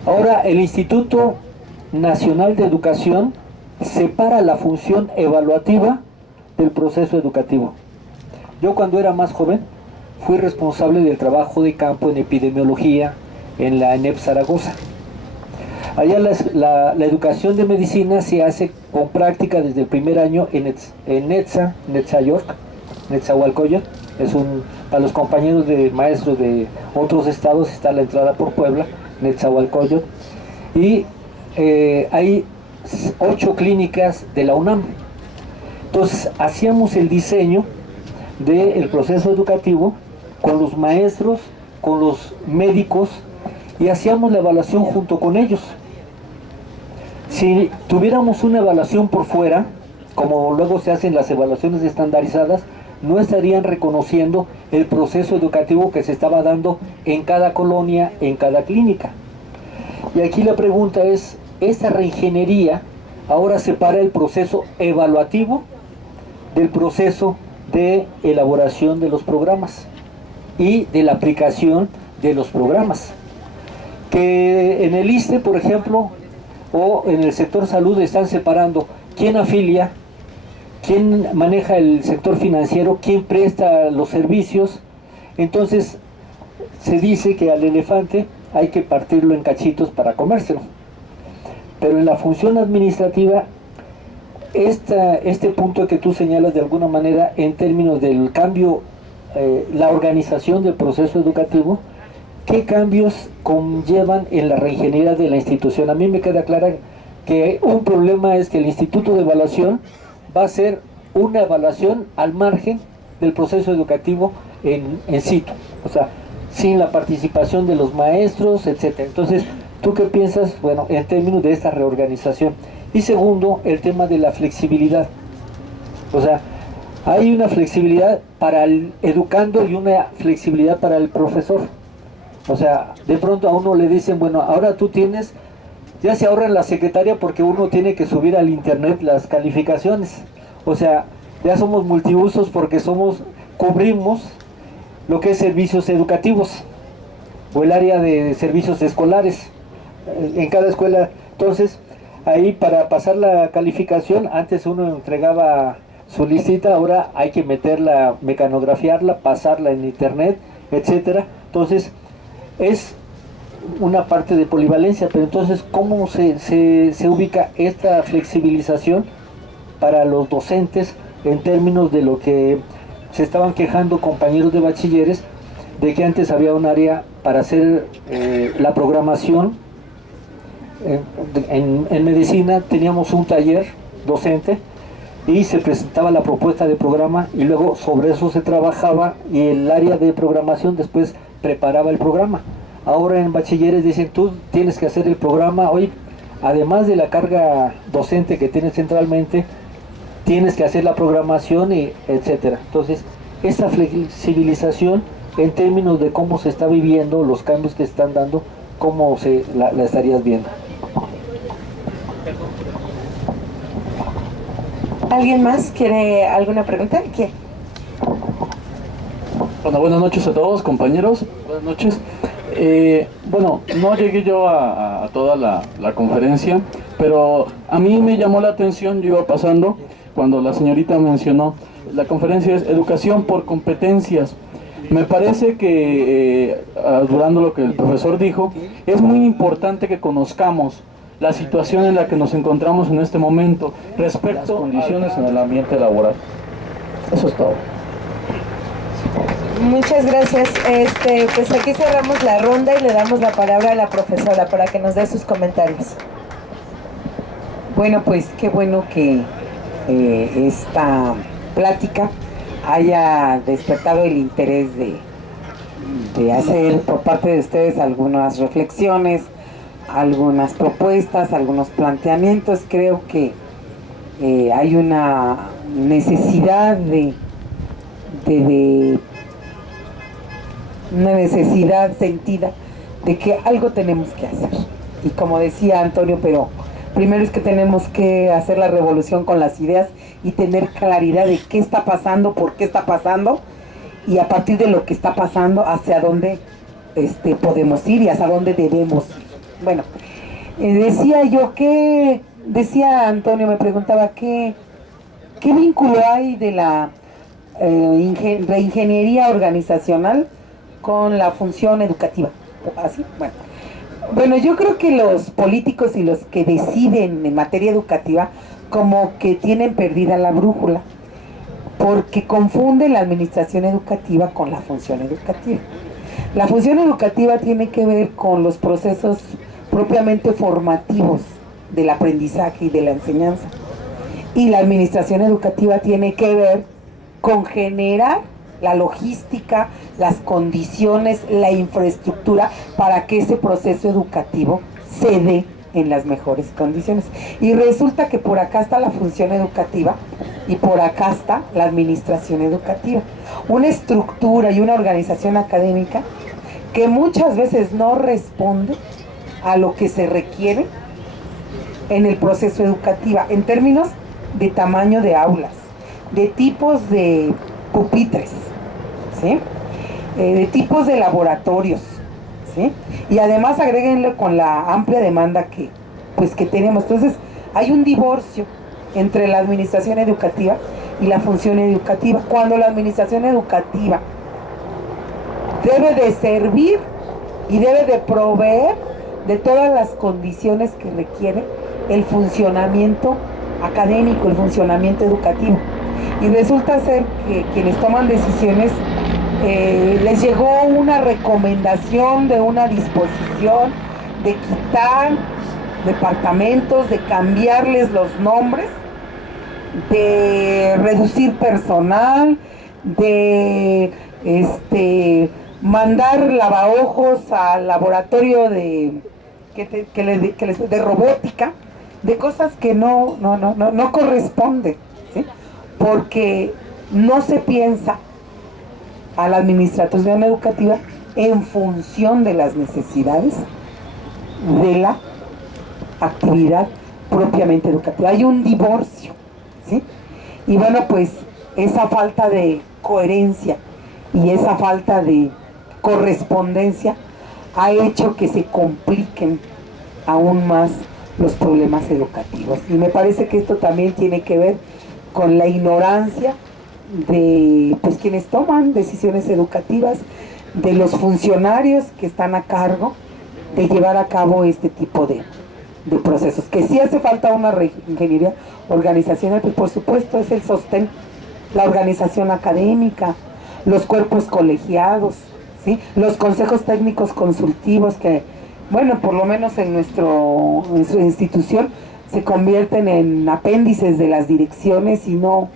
Ahora, el Instituto Nacional de Educación separa la función evaluativa del proceso educativo. Yo, cuando era más joven, fui responsable del trabajo de campo en epidemiología en la ENEP Zaragoza. Allá la educación de medicina se hace con práctica desde el primer año en Netzahualcóyotl. Para los compañeros de maestros de otros estados está la entrada por Puebla, Netzahualcóyotl. Y hay 8 clínicas de la UNAM. Entonces hacíamos el diseño del proceso educativo con los maestros, con los médicos, y hacíamos la evaluación junto con ellos. Si tuviéramos una evaluación por fuera, como luego se hacen las evaluaciones estandarizadas, no estarían reconociendo el proceso educativo que se estaba dando en cada colonia, en cada clínica. Y aquí la pregunta es, esta reingeniería ahora separa el proceso evaluativo del proceso de elaboración de los programas y de la aplicación de los programas. Que en el ISSSTE, por ejemplo, o en el sector salud están separando quién afilia, quién maneja el sector financiero, quién presta los servicios. Entonces se dice que al elefante hay que partirlo en cachitos para comérselo. Pero en la función administrativa, este punto que tú señalas de alguna manera en términos del cambio, la organización del proceso educativo, ¿qué cambios conllevan en la reingeniería de la institución? A mí me queda clara que un problema es que el Instituto de Evaluación va a ser una evaluación al margen del proceso educativo en situ, o sea, sin la participación de los maestros, etcétera. Entonces, ¿tú qué piensas, bueno, en términos de esta reorganización? Y segundo, el tema de la flexibilidad. O sea, hay una flexibilidad para el educando y una flexibilidad para el profesor. O sea, de pronto a uno le dicen, bueno, ahora tú tienes, ya se ahorra en la secretaria porque uno tiene que subir al internet las calificaciones. O sea, ya somos multiusos porque cubrimos lo que es servicios educativos o el área de servicios escolares en cada escuela. Entonces, ahí para pasar la calificación, antes uno entregaba su listita, ahora hay que meterla, mecanografiarla, pasarla en internet, etcétera. Entonces, es una parte de polivalencia, pero entonces, ¿cómo se ubica esta flexibilización para los docentes en términos de lo que se estaban quejando compañeros de bachilleres, de que antes había un área para hacer la programación? En medicina teníamos un taller docente y se presentaba la propuesta de programa y luego sobre eso se trabajaba y el área de programación después preparaba el programa. Ahora en bachilleres dicen, tú tienes que hacer el programa, hoy además de la carga docente que tienes centralmente, tienes que hacer la programación y etcétera. Entonces, esa flexibilización en términos de cómo se está viviendo, los cambios que se están dando, ¿cómo la estarías viendo? ¿Alguien más quiere alguna pregunta? ¿Quién? Bueno, buenas noches a todos, compañeros. Buenas noches. Bueno, no llegué yo a toda la conferencia, pero a mí me llamó la atención, yo iba pasando, cuando la señorita mencionó, la conferencia es Educación por Competencias. Me parece que, durando lo que el profesor dijo, es muy importante que conozcamos la situación en la que nos encontramos en este momento respecto a las condiciones en el ambiente laboral. Eso es todo. Muchas gracias. Pues aquí cerramos la ronda y le damos la palabra a la profesora para que nos dé sus comentarios. Bueno, pues qué bueno que esta plática haya despertado el interés de hacer por parte de ustedes algunas reflexiones, algunas propuestas, algunos planteamientos. Creo que hay una necesidad una necesidad sentida de que algo tenemos que hacer. Y como decía Antonio, pero primero es que tenemos que hacer la revolución con las ideas y tener claridad de qué está pasando, por qué está pasando, y a partir de lo que está pasando, hacia dónde podemos ir y hacia dónde debemos ir. Bueno, decía Antonio, me preguntaba qué vínculo hay de la reingeniería organizacional con la función educativa. ¿Así? Bueno, yo creo que los políticos y los que deciden en materia educativa como que tienen perdida la brújula, porque confunden la administración educativa con la función educativa. La función educativa tiene que ver con los procesos propiamente formativos del aprendizaje y de la enseñanza, y la administración educativa tiene que ver con generar la logística, las condiciones, la infraestructura para que ese proceso educativo se dé en las mejores condiciones. Y resulta que por acá está la función educativa y por acá está la administración educativa. Una estructura y una organización académica que muchas veces no responde a lo que se requiere en el proceso educativo, en términos de tamaño de aulas, de tipos de pupitres, ¿sí? De tipos de laboratorios, ¿sí? Y además agréguenle con la amplia demanda que tenemos. Entonces hay un divorcio entre la administración educativa y la función educativa, cuando la administración educativa debe de servir y debe de proveer de todas las condiciones que requiere el funcionamiento académico, el funcionamiento educativo. Y resulta ser que quienes toman decisiones les llegó una recomendación de una disposición de quitar departamentos, de cambiarles los nombres, de reducir personal, de mandar lavaojos al laboratorio de robótica, de cosas que no corresponden, ¿sí? Porque no se piensa a la administración educativa en función de las necesidades de la actividad propiamente educativa. Hay un divorcio, ¿sí? Y bueno, pues esa falta de coherencia y esa falta de correspondencia ha hecho que se compliquen aún más los problemas educativos. Y me parece que esto también tiene que ver con la ignorancia de pues quienes toman decisiones educativas, de los funcionarios que están a cargo de llevar a cabo este tipo de procesos. Que sí hace falta una ingeniería organizacional, pues por supuesto es el sostén, la organización académica, los cuerpos colegiados, ¿sí? Los consejos técnicos consultivos que, bueno, por lo menos en nuestra institución se convierten en apéndices de las direcciones y no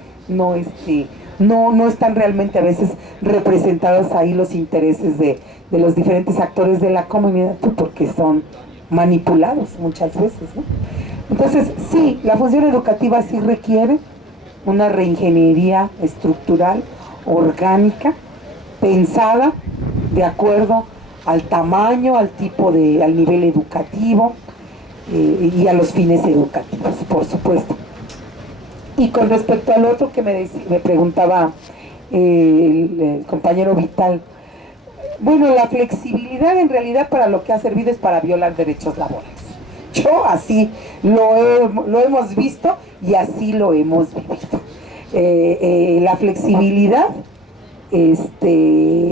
están realmente a veces representados ahí los intereses de los diferentes actores de la comunidad, porque son manipulados muchas veces, ¿no? Entonces, sí, la función educativa sí requiere una reingeniería estructural, orgánica, pensada de acuerdo al tamaño, al nivel educativo y a los fines educativos, por supuesto. Y con respecto al otro que me preguntaba el compañero Vital, bueno, la flexibilidad en realidad para lo que ha servido es para violar derechos laborales. Yo así lo hemos visto y así lo hemos vivido. La flexibilidad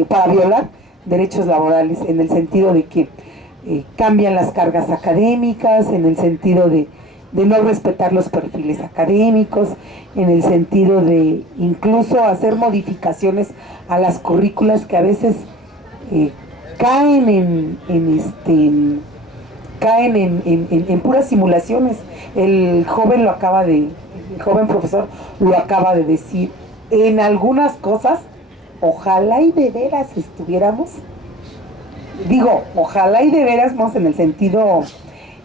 para violar derechos laborales en el sentido de que cambian las cargas académicas, en el sentido de no respetar los perfiles académicos, en el sentido de incluso hacer modificaciones a las currículas que a veces caen en puras simulaciones. El joven profesor lo acaba de decir. En algunas cosas, ojalá y de veras estuviéramos, ojalá y de veras en el sentido,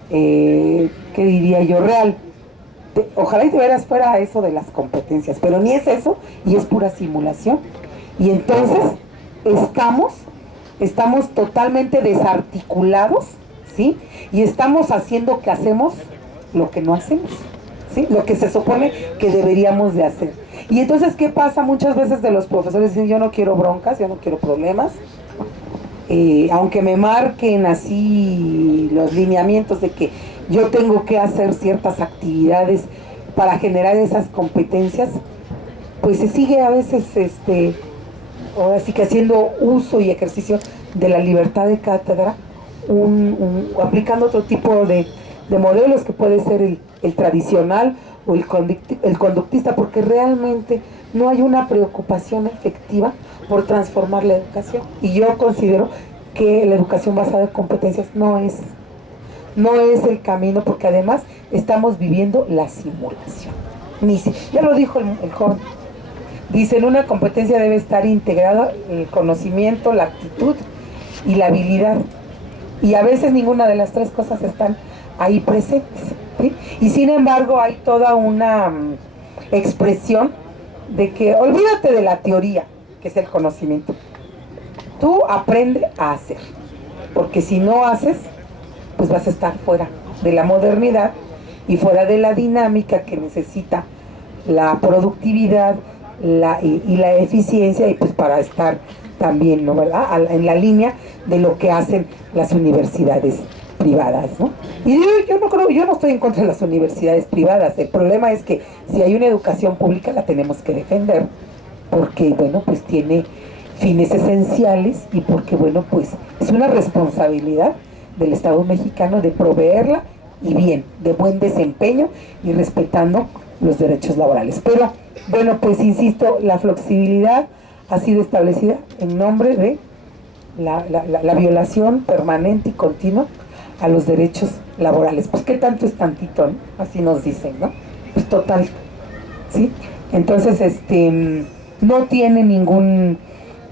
¿qué diría yo? Real. Ojalá y de veras fuera eso de las competencias, pero ni es eso y es pura simulación. Y entonces estamos totalmente desarticulados, ¿sí? Y estamos haciendo que hacemos lo que no hacemos, ¿sí? Lo que se supone que deberíamos de hacer. Y entonces, ¿qué pasa? Muchas veces de los profesores dicen, yo no quiero broncas, yo no quiero problemas, aunque me marquen así los lineamientos de que yo tengo que hacer ciertas actividades para generar esas competencias, pues se sigue a veces ahora sí que haciendo uso y ejercicio de la libertad de cátedra, aplicando otro tipo de modelos que puede ser el tradicional o el conductista, porque realmente no hay una preocupación efectiva por transformar la educación. Y yo considero que la educación basada en competencias no es el camino, porque además estamos viviendo la simulación. Ya lo dijo el joven. Dice, en una competencia debe estar integrada el conocimiento, la actitud y la habilidad. Y a veces ninguna de las tres cosas están ahí presentes, ¿sí? Y sin embargo hay toda una expresión de que olvídate de la teoría, que es el conocimiento. Tú aprende a hacer, porque si no haces, pues vas a estar fuera de la modernidad y fuera de la dinámica que necesita la productividad y la eficiencia, y pues para estar también, ¿no? ¿Verdad? En la línea de lo que hacen las universidades privadas, ¿no? Y yo no estoy en contra de las universidades privadas. El problema es que si hay una educación pública la tenemos que defender, porque bueno, pues tiene fines esenciales y porque bueno, pues es una responsabilidad del Estado mexicano de proveerla y bien, de buen desempeño y respetando los derechos laborales. Pero bueno, pues insisto, la flexibilidad ha sido establecida en nombre de la violación permanente y continua a los derechos laborales. Pues qué tanto es tantito, ¿no? Así nos dicen, ¿no? Pues total, ¿sí? Entonces, no tiene ningún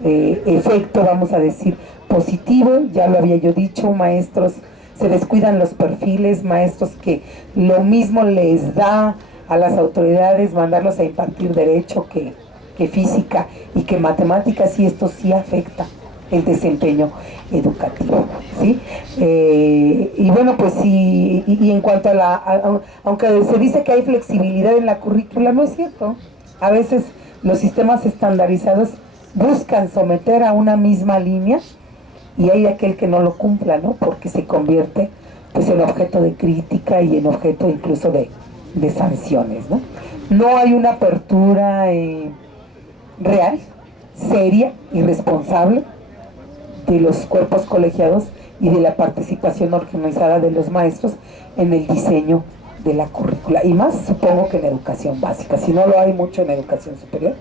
efecto, vamos a decir, positivo. Ya lo había yo dicho, maestros, se descuidan los perfiles, maestros que lo mismo les da a las autoridades mandarlos a impartir derecho que física y que matemáticas, y esto sí afecta el desempeño educativo, ¿sí? Y bueno, pues sí, y en cuanto a aunque se dice que hay flexibilidad en la currícula, no es cierto. A veces los sistemas estandarizados buscan someter a una misma línea y hay aquel que no lo cumpla, ¿no? Porque se convierte pues en objeto de crítica y en objeto incluso de sanciones, ¿no? No hay una apertura real, seria y responsable de los cuerpos colegiados y de la participación organizada de los maestros en el diseño de la currícula, y más supongo que en educación básica. Si no lo hay mucho en educación superior,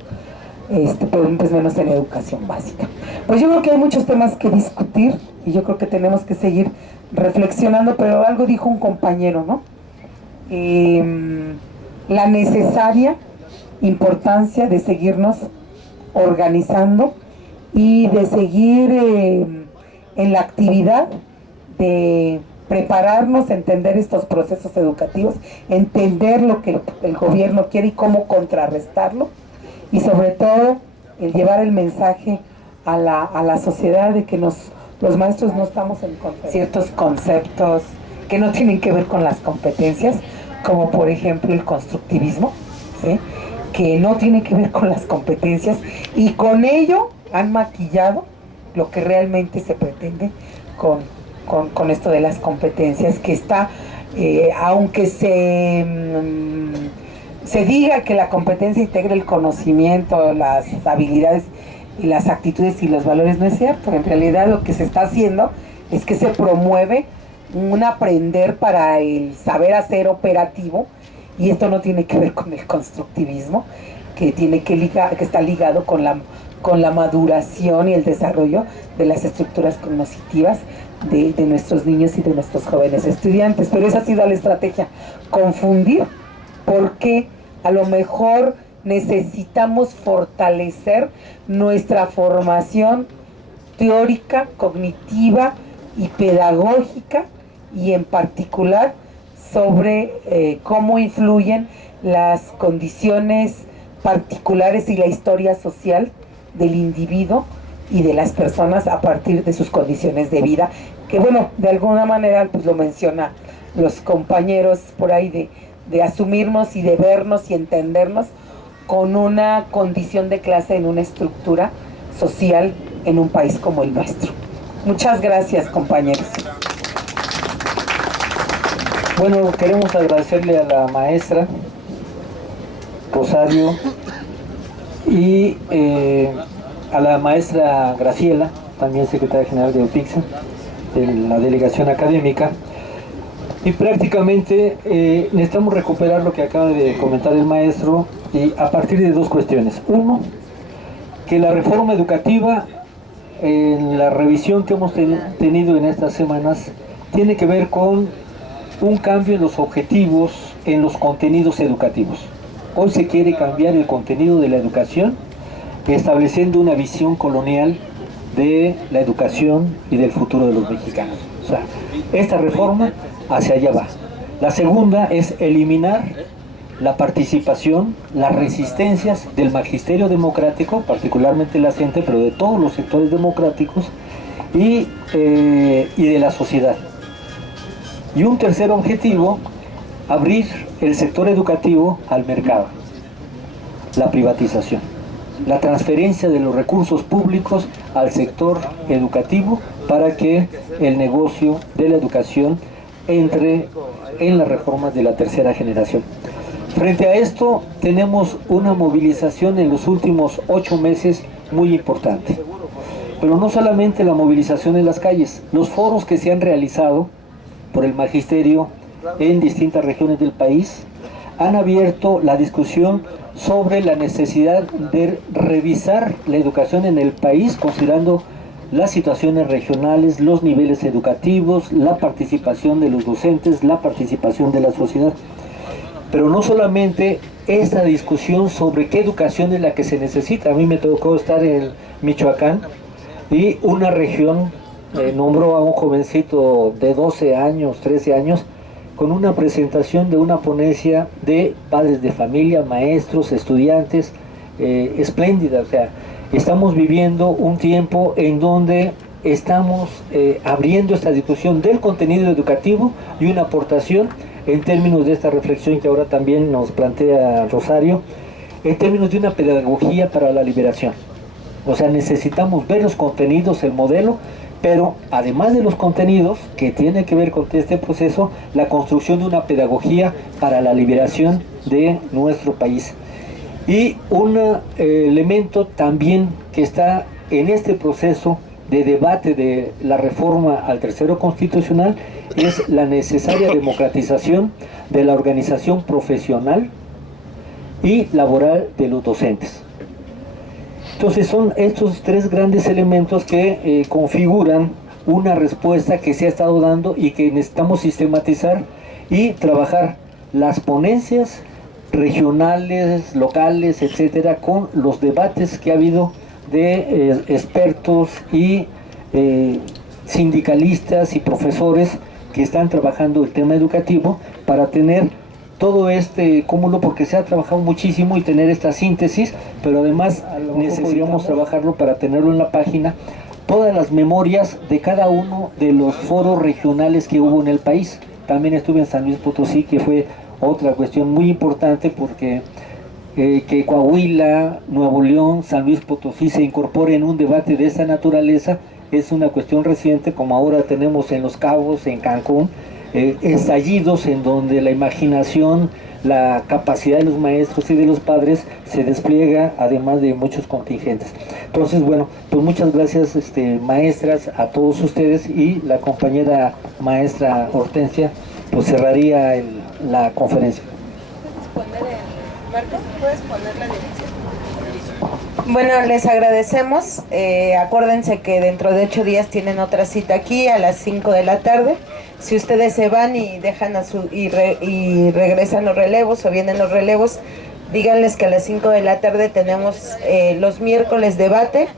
pues menos en educación básica. Pues yo creo que hay muchos temas que discutir y yo creo que tenemos que seguir reflexionando, pero algo dijo un compañero, ¿no? La necesaria importancia de seguirnos organizando y de seguir en la actividad de prepararnos, entender estos procesos educativos, entender lo que el gobierno quiere y cómo contrarrestarlo, y sobre todo el llevar el mensaje a la sociedad de que los maestros no estamos en contra de ciertos conceptos que no tienen que ver con las competencias, como por ejemplo el constructivismo, ¿sí? Que no tiene que ver con las competencias, y con ello han maquillado lo que realmente se pretende con esto de las competencias, que está, aunque se diga que la competencia integra el conocimiento, las habilidades y las actitudes y los valores, no es cierto. En realidad lo que se está haciendo es que se promueve un aprender para el saber hacer operativo, y esto no tiene que ver con el constructivismo, que está ligado con la maduración y el desarrollo de las estructuras cognitivas de nuestros niños y de nuestros jóvenes estudiantes. Pero esa ha sido la estrategia, confundir, porque a lo mejor necesitamos fortalecer nuestra formación teórica, cognitiva y pedagógica, y en particular sobre cómo influyen las condiciones particulares y la historia social del individuo y de las personas a partir de sus condiciones de vida, que bueno, de alguna manera pues lo menciona los compañeros por ahí, de asumirnos y de vernos y entendernos con una condición de clase en una estructura social en un país como el nuestro. Muchas gracias, compañeros. Bueno, queremos agradecerle a la maestra Rosario y a la maestra Graciela, también secretaria general de OPICSA, de la delegación académica. Y prácticamente necesitamos recuperar lo que acaba de comentar el maestro, y a partir de dos cuestiones. Uno, que la reforma educativa, en la revisión que hemos tenido en estas semanas, tiene que ver con un cambio en los objetivos, en los contenidos educativos. Hoy se quiere cambiar el contenido de la educación, estableciendo una visión colonial de la educación y del futuro de los mexicanos. O sea, esta reforma hacia allá va. La segunda es eliminar la participación, las resistencias del magisterio democrático, particularmente la CENTE, pero de todos los sectores democráticos y de la sociedad. Y un tercer objetivo, abrir el sector educativo al mercado, la privatización, la transferencia de los recursos públicos al sector educativo para que el negocio de la educación entre en las reformas de la tercera generación. Frente a esto, tenemos una movilización en los últimos 8 meses muy importante. Pero no solamente la movilización en las calles, los foros que se han realizado por el magisterio en distintas regiones del país han abierto la discusión sobre la necesidad de revisar la educación en el país, considerando las situaciones regionales, los niveles educativos, la participación de los docentes, la participación de la sociedad. Pero no solamente esta discusión sobre qué educación es la que se necesita. A mí me tocó estar en Michoacán y una región nombró a un jovencito de 12 años, 13 años, con una presentación de una ponencia de padres de familia, maestros, estudiantes, espléndida. O sea, estamos viviendo un tiempo en donde estamos abriendo esta discusión del contenido educativo y una aportación en términos de esta reflexión que ahora también nos plantea Rosario, en términos de una pedagogía para la liberación. O sea, necesitamos ver los contenidos, el modelo, pero además de los contenidos que tiene que ver con este proceso, la construcción de una pedagogía para la liberación de nuestro país. Y un elemento también que está en este proceso de debate de la reforma al tercero constitucional es la necesaria democratización de la organización profesional y laboral de los docentes. Entonces son estos tres grandes elementos que configuran una respuesta que se ha estado dando y que necesitamos sistematizar y trabajar las ponencias regionales, locales, etcétera, con los debates que ha habido de expertos y sindicalistas y profesores que están trabajando el tema educativo para tener todo este cúmulo, porque se ha trabajado muchísimo y tener esta síntesis, pero además necesitaríamos trabajarlo para tenerlo en la página, todas las memorias de cada uno de los foros regionales que hubo en el país. También estuve en San Luis Potosí, que fue otra cuestión muy importante porque que Coahuila, Nuevo León, San Luis Potosí se incorporen en un debate de esta naturaleza es una cuestión reciente, como ahora tenemos en Los Cabos, en Cancún, estallidos en donde la imaginación, la capacidad de los maestros y de los padres se despliega, además de muchos contingentes. Entonces, bueno, pues muchas gracias, maestras, a todos ustedes, y la compañera maestra Hortensia pues cerraría la conferencia. Marcos, ¿puedes poner la dirección? Bueno, les agradecemos. Acuérdense que dentro de 8 días tienen otra cita aquí a las 5 de la tarde. Si ustedes se van y dejan y regresan los relevos o vienen los relevos, díganles que a las 5 de la tarde tenemos los miércoles debate.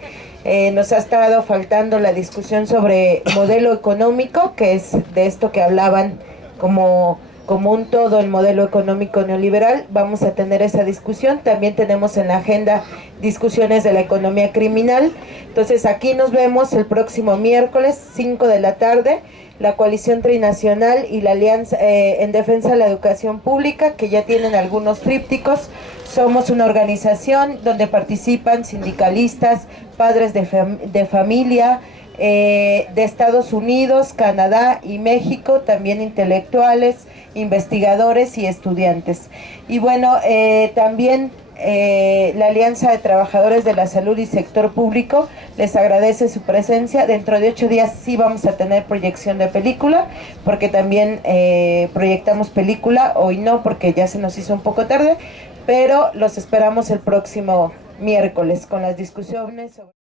Nos ha estado faltando la discusión sobre modelo económico, que es de esto que hablaban como un todo el modelo económico neoliberal. Vamos a tener esa discusión. También tenemos en la agenda discusiones de la economía criminal. Entonces aquí nos vemos el próximo miércoles 5 de la tarde, la Coalición Trinacional y la Alianza en Defensa de la Educación Pública, que ya tienen algunos trípticos. Somos una organización donde participan sindicalistas, padres de familia, de Estados Unidos, Canadá y México, también intelectuales, investigadores y estudiantes. Y bueno, también la Alianza de Trabajadores de la Salud y Sector Público les agradece su presencia. Dentro de 8 días sí vamos a tener proyección de película, porque también proyectamos película, hoy no porque ya se nos hizo un poco tarde, pero los esperamos el próximo miércoles con las discusiones sobre...